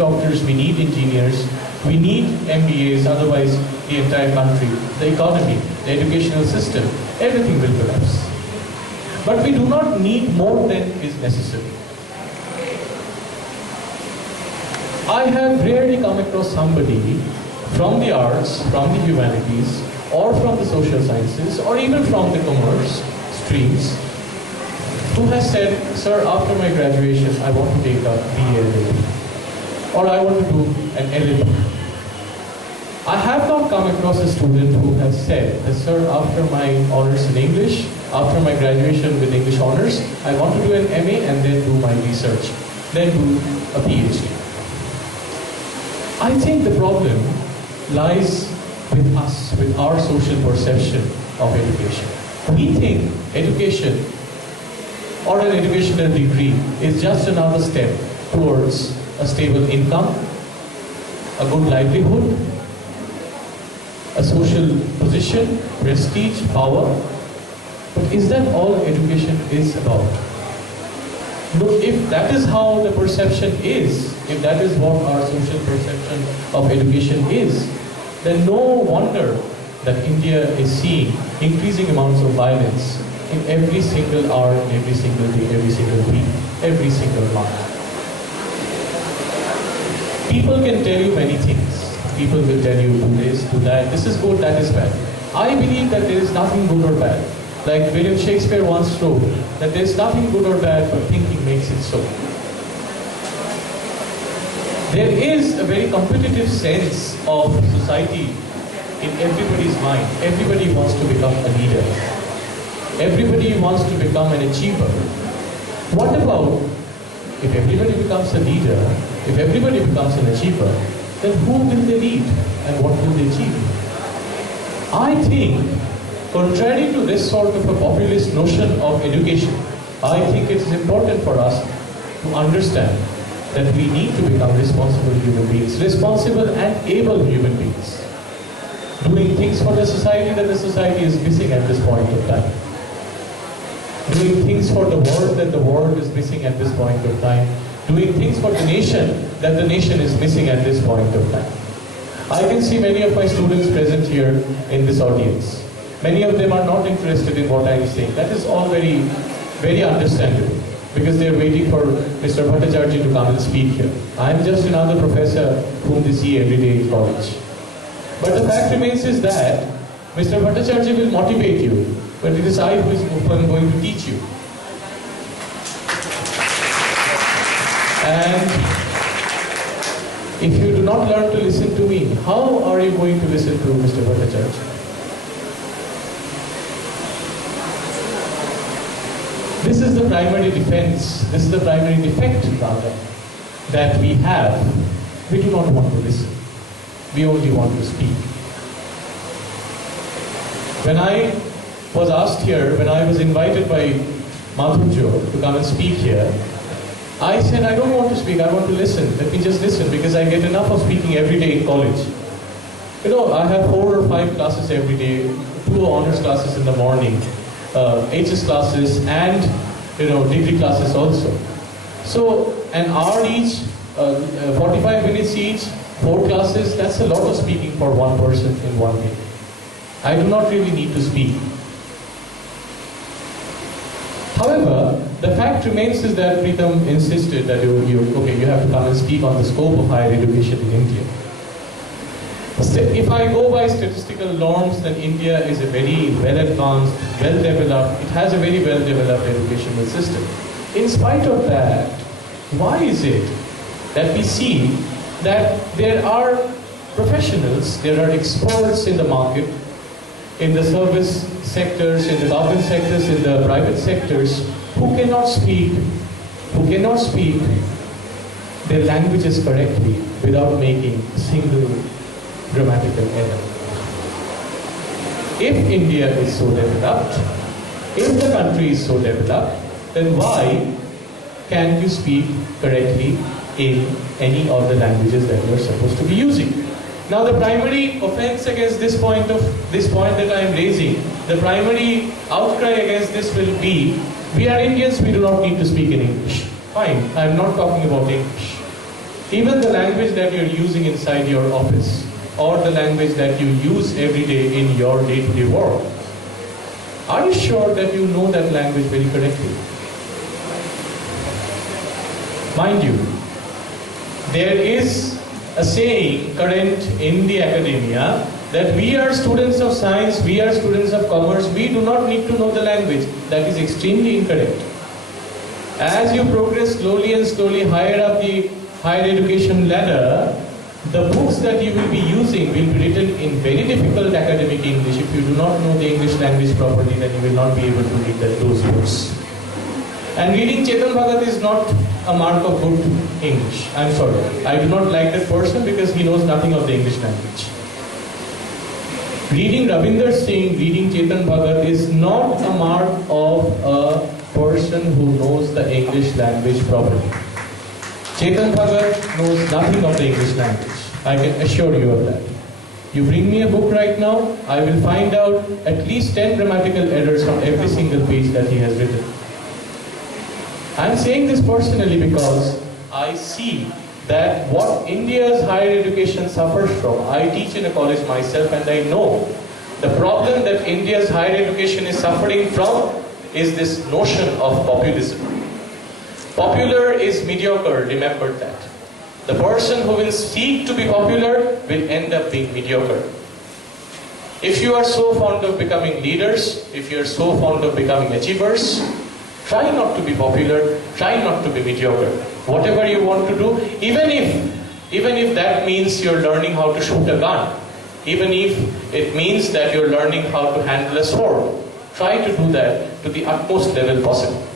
doctors, we need engineers, we need MBAs, otherwise the entire country, the economy, the educational system, everything will collapse. But we do not need more than is necessary. I have rarely come across somebody from the arts, from the humanities, or from the social sciences, or even from the commerce streams, who has said, sir, after my graduation, I want to take a BA LLB, or I want to do an LLB. I have not come across a student who has said, sir, after my honors in English, after my graduation with English honors, I want to do an MA and then do my research, then do a PhD. I think the problem lies with us, with our social perception of education. We think education or an educational degree is just another step towards a stable income, a good livelihood, a social position, prestige, power. But is that all education is about? No, if that is how the perception is, if that is what our social perception of education is, then no wonder that India is seeing increasing amounts of violence in every single hour, every single day, every single week, every single month. People can tell you many things. People will tell you do this, do that, this is good, that is bad. I believe that there is nothing good or bad. Like William Shakespeare once wrote, that there is nothing good or bad, but thinking makes it so. There is a very competitive sense of society in everybody's mind. Everybody wants to become a leader. Everybody wants to become an achiever. What about if everybody becomes a leader, if everybody becomes an achiever, then who will they lead and what will they achieve? I think, contrary to this sort of a populist notion of education, I think it is important for us to understand that we need to become responsible human beings, responsible and able human beings, doing things for the society that the society is missing at this point of time, doing things for the world that the world is missing at this point of time, doing things for the nation that the nation is missing at this point of time. I can see many of my students present here in this audience. Many of them are not interested in what I am saying. That is all very, very understandable, because they are waiting for Mr. Bhattacharjee to come and speak here. I am just another professor whom they see every day in college. But the fact remains is that Mr. Bhattacharjee will motivate you, but it is I who is going to teach you. And if you do not learn to listen to me, how are you going to listen to Mr. Bhattacharjee? This is the primary defense, this is the primary defect rather, that we have. We do not want to listen. We only want to speak. When I was asked here, when I was invited by Madhurjo to come and speak here, I said, I don't want to speak, I want to listen. Let me just listen, because I get enough of speaking every day in college. You know, I have 4 or 5 classes every day, 2 honors classes in the morning, HS classes and, degree classes also. So, an hour each, 45 minutes each, 4 classes, that's a lot of speaking for one person in one day. I do not really need to speak. However, the fact remains is that Pritam insisted that you have to come and speak on the scope of higher education in India. If I go by statistical norms, then India is a very well-advanced, well-developed, it has a very well-developed educational system. In spite of that, why is it that we see that there are professionals, there are experts in the market, in the service sectors, in the government sectors, in the private sectors, who cannot speak their languages correctly without making a single grammatical error. If India is so developed, if the country is so developed, then why can't you speak correctly in any of the languages that you are supposed to be using? Now, the primary offense against this point that I am raising, the primary outcry against this will be, we are Indians, we do not need to speak in English. Fine, I am not talking about English. Even the language that you're using inside your office, or the language that you use every day in your day-to-day work, are you sure that you know that language very correctly? Mind you, there is a saying current in the academia that we are students of science, we are students of commerce, we do not need to know the language. That is extremely incorrect. As you progress slowly and slowly higher up the higher education ladder, the books that you will be using will be written in very difficult academic English. If you do not know the English language properly, then you will not be able to read those books. And reading Chetan Bhagat is not a mark of good English. I'm sorry. I do not like that person because he knows nothing of the English language. Reading Ravinder Singh, reading Chetan Bhagat is not a mark of a person who knows the English language properly. Chetan Bhagat knows nothing of the English language. I can assure you of that. You bring me a book right now, I will find out at least 10 grammatical errors on every single page that he has written. I'm saying this personally because I see that what India's higher education suffers from, I teach in a college myself and I know the problem that India's higher education is suffering from is this notion of populism. Popular is mediocre, remember that. The person who will seek to be popular will end up being mediocre. If you are so fond of becoming leaders, if you are so fond of becoming achievers, try not to be popular, try not to be mediocre. Whatever you want to do, even if that means you're learning how to shoot a gun, even if it means that you're learning how to handle a sword, try to do that to the utmost level possible.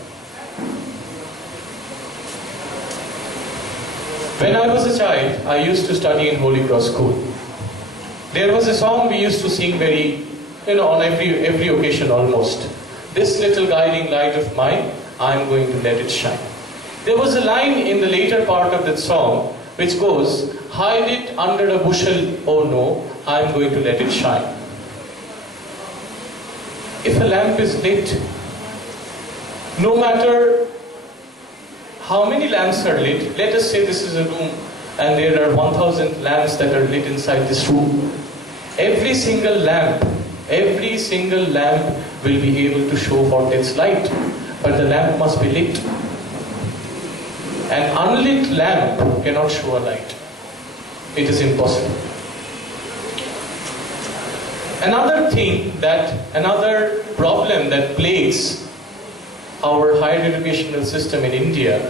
When I was a child, I used to study in Holy Cross School. There was a song we used to sing on every occasion almost. This little guiding light of mine, I'm going to let it shine. There was a line in the later part of that song which goes, hide it under a bushel, oh no, I'm going to let it shine. If a lamp is lit, no matter how many lamps are lit, let us say this is a room and there are 1,000 lamps that are lit inside this room. Every single lamp will be able to show forth its light, but the lamp must be lit. An unlit lamp cannot show a light. It is impossible. Another problem that plagues our higher educational system in India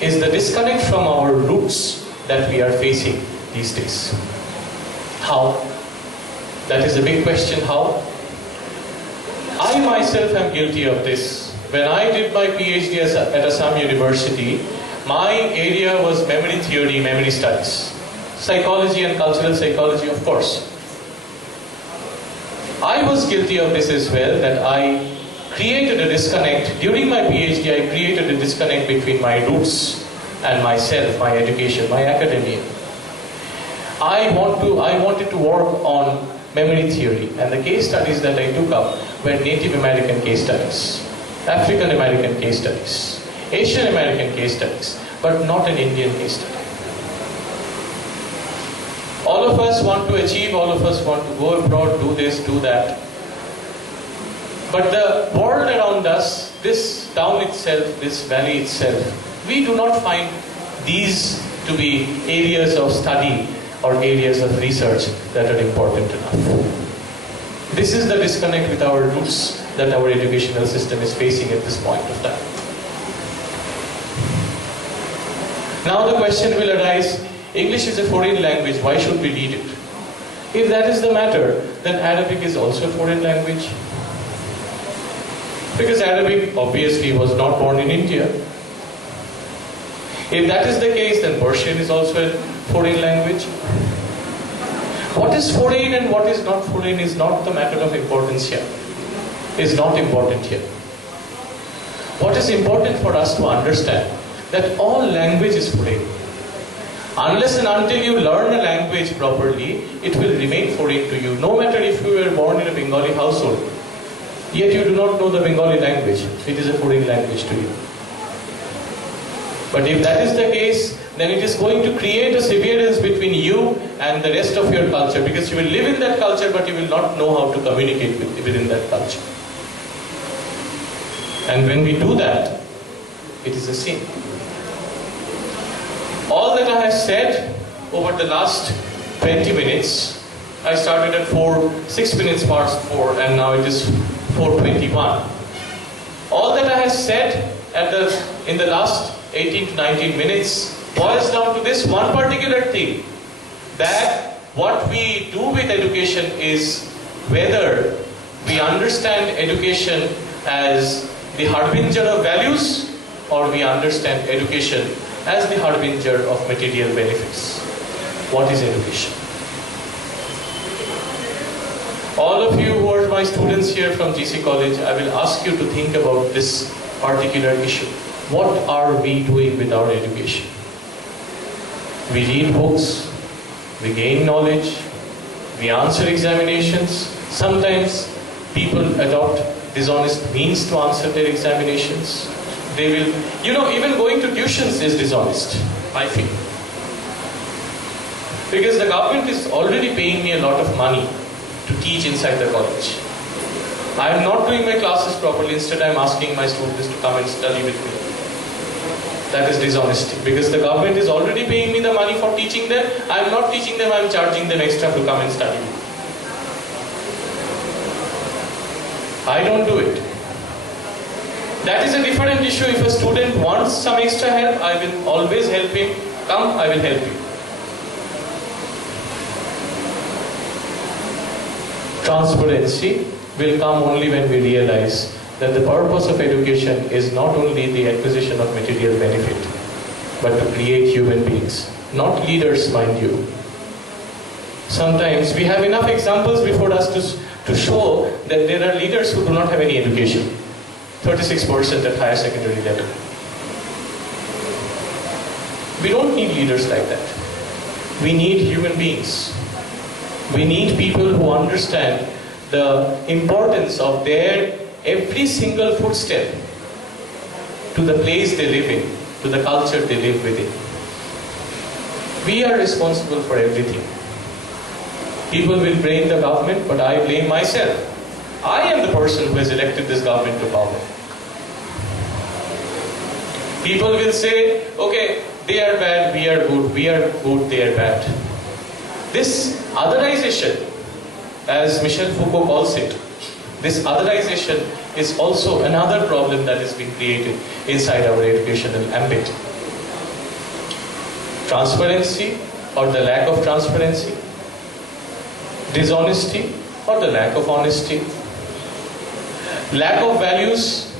is the disconnect from our roots that we are facing these days. How? That is a big question, how? I myself am guilty of this. When I did my PhD at Assam University, my area was memory theory, memory studies. Psychology and cultural psychology, of course. I was guilty of this as well, that I created a disconnect. During my PhD, I created a disconnect between my roots and myself, my education, my academia. I wanted to work on memory theory, and the case studies that I took up were Native American case studies, African American case studies, Asian American case studies, but not an Indian case study. All of us want to achieve, all of us want to go abroad, do this, do that. But the world around us, this town itself, this valley itself, we do not find these to be areas of study or areas of research that are important enough. This is the disconnect with our roots that our educational system is facing at this point of time. Now the question will arise, English is a foreign language, why should we read it? If that is the matter, then Arabic is also a foreign language. Because Arabic obviously was not born in India. If that is the case, then Persian is also a foreign language. What is foreign and what is not foreign is not the matter of importance here. Is not important here. What is important for us to understand that all language is foreign. Unless and until you learn a language properly, it will remain foreign to you. No matter if you were born in a Bengali household, yet you do not know the Bengali language, it is a foreign language to you. But if that is the case, then it is going to create a severance between you and the rest of your culture, because you will live in that culture but you will not know how to communicate within that culture. And when we do that, it is a sin. All that I have said over the last 20 minutes, I started at 6 minutes past 4 and now it is 4:21. All that I have said in the last 18 to 19 minutes boils down to this one particular thing, that what we do with education is whether we understand education as the harbinger of values or we understand education as the harbinger of material benefits. What is education? All of you who are my students here from GC College, I will ask you to think about this particular issue. What are we doing with our education? We read books, we gain knowledge, we answer examinations. Sometimes people adopt dishonest means to answer their examinations. They will, even going to tuitions is dishonest, I feel. Because the government is already paying me a lot of money to teach inside the college. I am not doing my classes properly, instead I am asking my students to come and study with me. That is dishonesty, because the government is already paying me the money for teaching them. I am not teaching them, I am charging them extra to come and study. I don't do it. That is a different issue. If a student wants some extra help, I will always help him. Come, I will help you. Transparency will come only when we realize that the purpose of education is not only the acquisition of material benefit, but to create human beings, not leaders, mind you. Sometimes we have enough examples before us to show that there are leaders who do not have any education. 36% at higher secondary level. We don't need leaders like that. We need human beings. We need people who understand the importance of their every single footstep to the place they live in, to the culture they live within. We are responsible for everything. People will blame the government, but I blame myself. I am the person who has elected this government to power. People will say, okay, they are bad, we are good, we are good, they are bad. This otherization, as Michel Foucault calls it, this otherization is also another problem that is being created inside our educational ambit. Transparency or the lack of transparency, dishonesty or the lack of honesty, lack of values,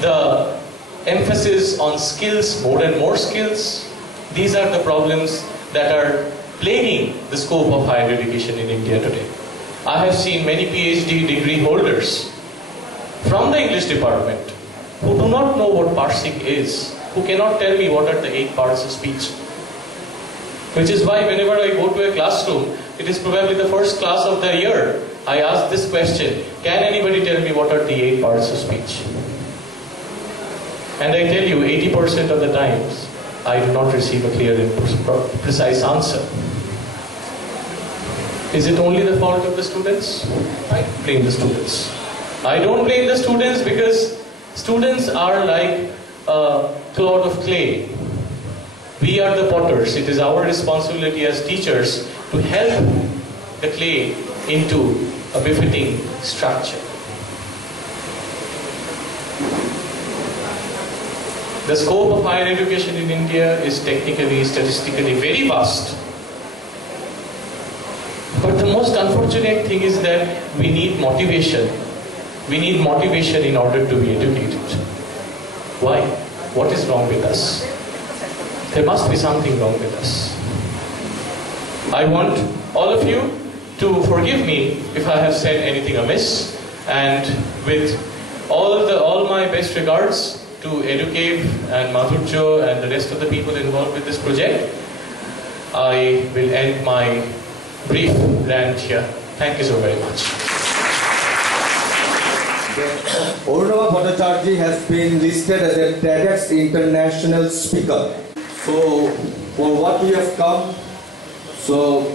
the emphasis on skills, more and more skills. These are the problems that are plaguing the scope of higher education in India today. I have seen many PhD degree holders from the English department who do not know what parsing is, who cannot tell me what are the 8 parts of speech. Which is why whenever I go to a classroom, it is probably the first class of the year, I ask this question, can anybody tell me what are the 8 parts of speech? And I tell you, 80% of the times, I do not receive a clear and precise answer. Is it only the fault of the students? I blame the students. I don't blame the students because students are like a clod of clay. We are the potters. It is our responsibility as teachers to help the clay into a befitting structure. The scope of higher education in India is technically, statistically very vast. But the most unfortunate thing is that we need motivation. We need motivation in order to be educated. Why? What is wrong with us? There must be something wrong with us. I want all of you to forgive me if I have said anything amiss, and with all my best regards to Educave and Madhurjo and the rest of the people involved with this project, I will end my brief rant here. Thank you so very much. Arunavo Bhattacharjee has been listed as a TEDx international speaker. So, for what we have come, so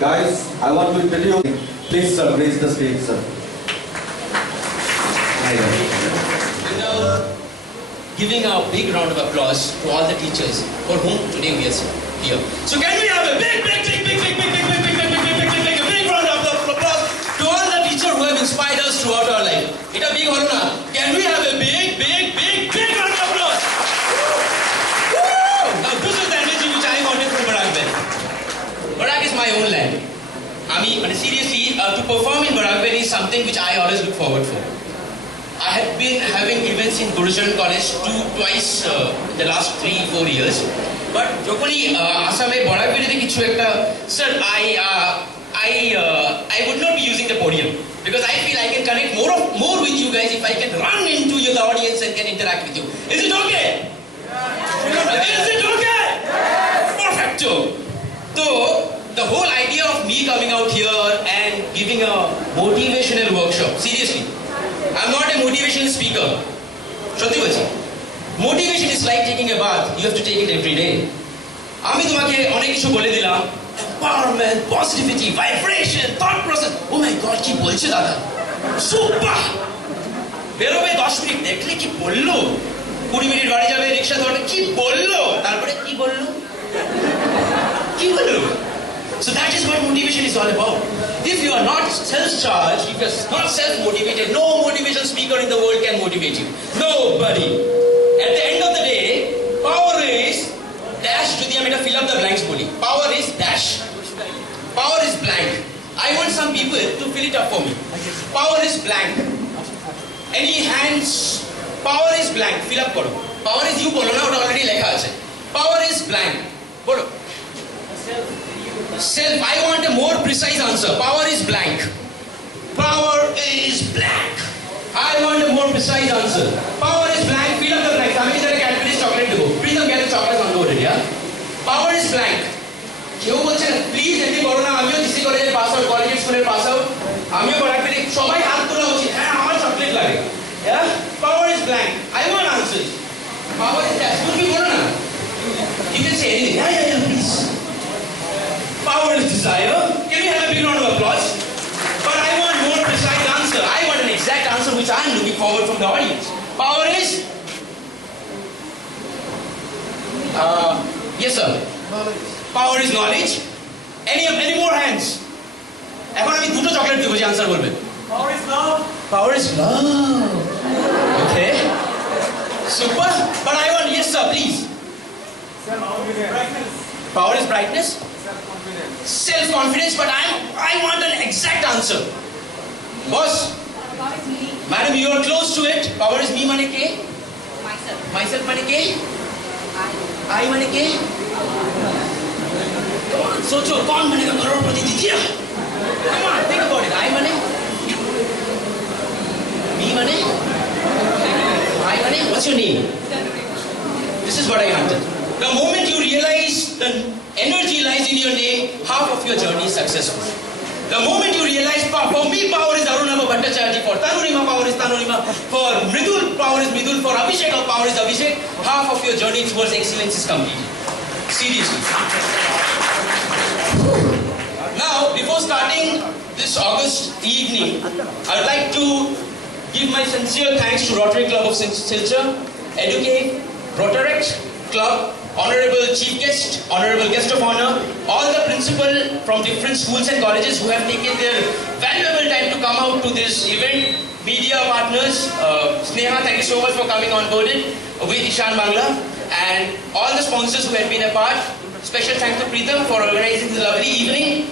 guys, I want to introduce. Please, sir, raise the stage, sir. Giving a big round of applause to all the teachers for whom today we are here. So can we have a big round of applause to all the teachers who have inspired us throughout our life? It's a big honor. Can we have a big round of applause? Woo! Now this is the energy which I wanted from Barak Valley. Barak is my own land. I mean, seriously, to perform in Barak Valley is something which I always look forward for. I have been having events in Gurujan College twice the last 3-4 years. But jokoni Assame Barak Valley kichu ekta, sir, I would not be using the podium because I feel I can connect more with you guys if I can run into the audience and can interact with you. Is it okay? Is it okay? Perfecto. So the whole idea of me coming out here and giving a motivational workshop, seriously, I'm not a motivational speaker. Shoti bochi. Motivation is like taking a bath. You have to take it every day. Ami tomake onek kichu bole dilam. Empowerment, positivity, vibration, thought process. Oh my God, ki bolche dada. Super. Berobe 10 minute dekhle ki bollo. 20 minute bari jabe ricksha dhore ki bollo. Tarpore ki bollo? Ki bollo? So that is what motivation is all about. If you are not self-charged, if you are not self-motivated, no motivational speaker in the world can motivate you. Nobody. At the end of the day, power is dash to the fill up the blanks boli. Power is dash. Power is blank. I want some people to fill it up for me. Power is blank. Any hands? Power is blank. Fill up karo. Power is you bolo na already lekha ache. Power is blank. Bolo. Self, I want a more precise answer. Power is blank. Power is blank. I want a more precise answer. Power is blank. Fill up the blanks. I mean, there are Cadbury's chocolate to go. Please don't get the chocolates on board, yeah? Power is blank. Please, any corona, I'm your DC college pass out, college school pass out. I'm your Barak Valley. Shobai hath to lao uchi. How much chocolate lage? Yeah? Power is blank. I want answers. Power is dash. Could be corona. You can say anything. Yeah, please. Power is desire. Can we have a big round of applause? But I want more precise answer. I want an exact answer which I am looking forward from the audience. Power is? Yes, sir. Knowledge. Power is knowledge. Any more hands? এখন আমি দুটো chocolate দেবো যে answer বলবেন। Power is love. Power is love. Okay. Super. But I want yes, sir, please. Brightness. Power is brightness. Self-confidence, but I want an exact answer. Boss. Power is me. Madam, you are close to it. Power is me mane ke? Myself. Myself mane ke? I mane ke? Come on, socho, kaun banega crorepati didiya? Come on, think about it. I mane? Me mane? I mane? What's your name? This is what I wanted. The moment you realize the energy lies in your name, half of your journey is successful. The moment you realize, for me, power is Arunavo Bhattacharjee, for Tanurima, power is Tanurima, for Mridul, power is Mridul, for Abhishek, power is Abhishek, half of your journey towards excellence is completed. Seriously. Now, before starting this August evening, I would like to give my sincere thanks to Rotary Club of Silchar, Educate, Rotary Club, Honorable Chief Guest, Honorable Guest of Honor, all the principal from different schools and colleges who have taken their valuable time to come out to this event, media partners, Sneha, thank you so much for coming on board with ISHAN Bangla, and all the sponsors who have been a part. Special thanks to Preetham for organizing this lovely evening.